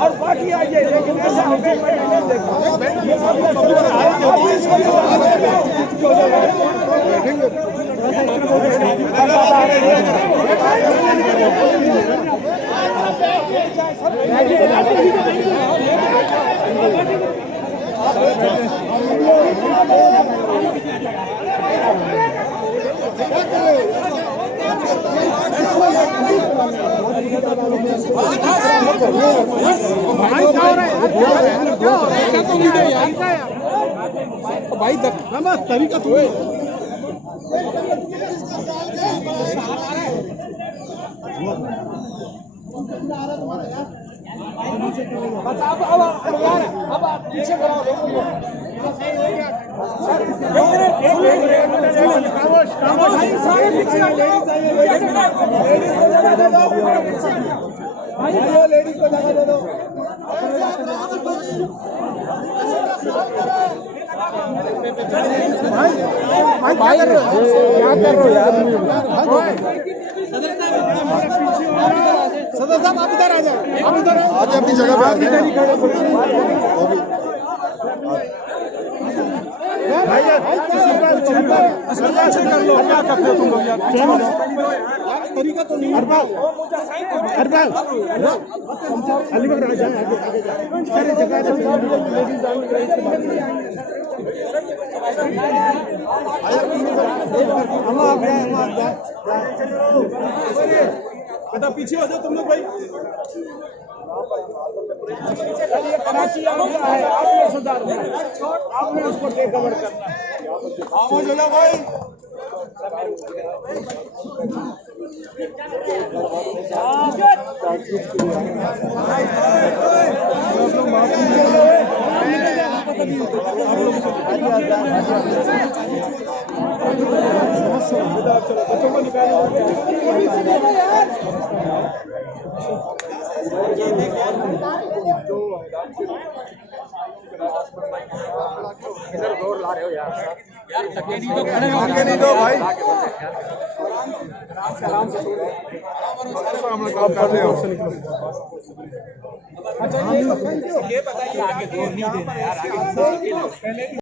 और बाकी आइए, लेकिन ऐसा हो गया मैंने नहीं देखा। भाई तरीका तो अब आप पीछे कराओ। लेडीज को जगह दे दो। भाई क्या कर रहे हो यार? सदर साहब आप इधर आ जाओ, आप इधर आओ, आज अपनी जगह पे भाई से कर लो। क्या करते हो तुम लोग यार? तरीका तो नहीं। अरबाज अलीगढ़ आ जाए, आगे सारी जगह लेडीज बेटा पीछे हो जाओ तुम लोग भाई। कराची आगया है, आपने सुधारना है, आपने उसको टेक ओवर करना है। भाई बच्चों को निकालो। इधर जोर ला रहे हो यार धक्के नहीं दो, खड़े होके नहीं दो भाई। आराम से हम लोग काम कर रहे हो। अच्छा ये बताइए आगे जोर नहीं देना यार, आगे पहले